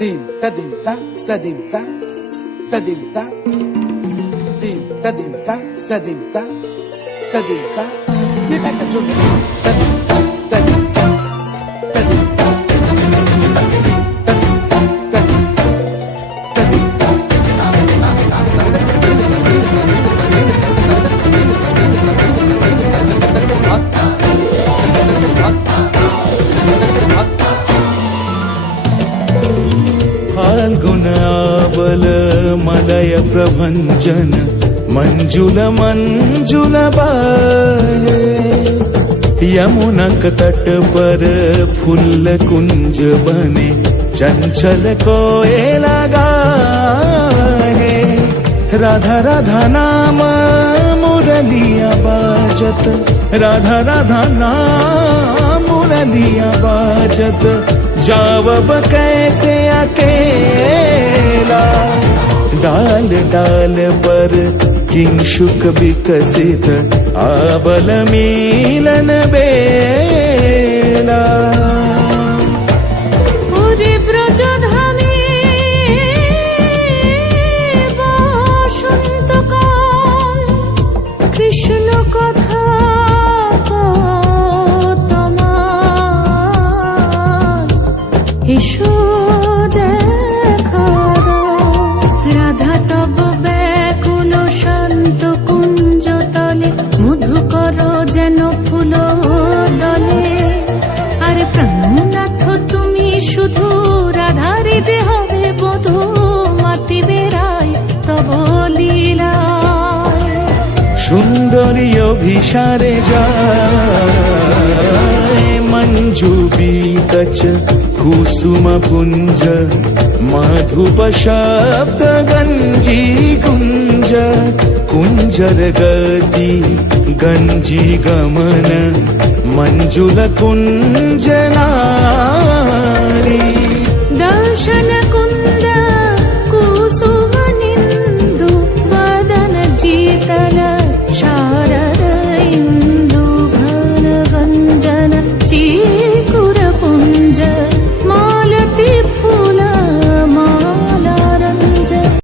Dim ta dim ta ta dim ta ta dim ta dim ta dim ta ta dim ta ta dim ta dim ta dim ta dim ta ta dim ta ta dim ta फाल्गुनावल मलय प्रभंजन मंजुल मंजुल बाहे यमुनक तट पर फूल कुंज बने चंचल कोयला गाहे राधा राधा नाम मुरलिया बाजत राधा राधा नाम मुरलिया बाजत जावब कैसे अकेला डाल डाल पर किंशुक विकसित आबल मिलन बेला पुरी ब्रजधामे बसन्तकाल कृष्ण कथा এসো দেখা দাও রাধা তব ব্যাকুল শান্ত কুঞ্জ তলে মধুকর যেন ফুল দলে আরে প্রাণনাথ তুমি শুধু রাধারে যে হবে বধূ মাতি বেড়াই তব লীলায় সুন্দরী অভিসারে যায় मंजू बीकच कुसुम पुंज मधुप शब्द गंजी कुंज कुंजर गति गंजी गमन मंजुल कुंज नारी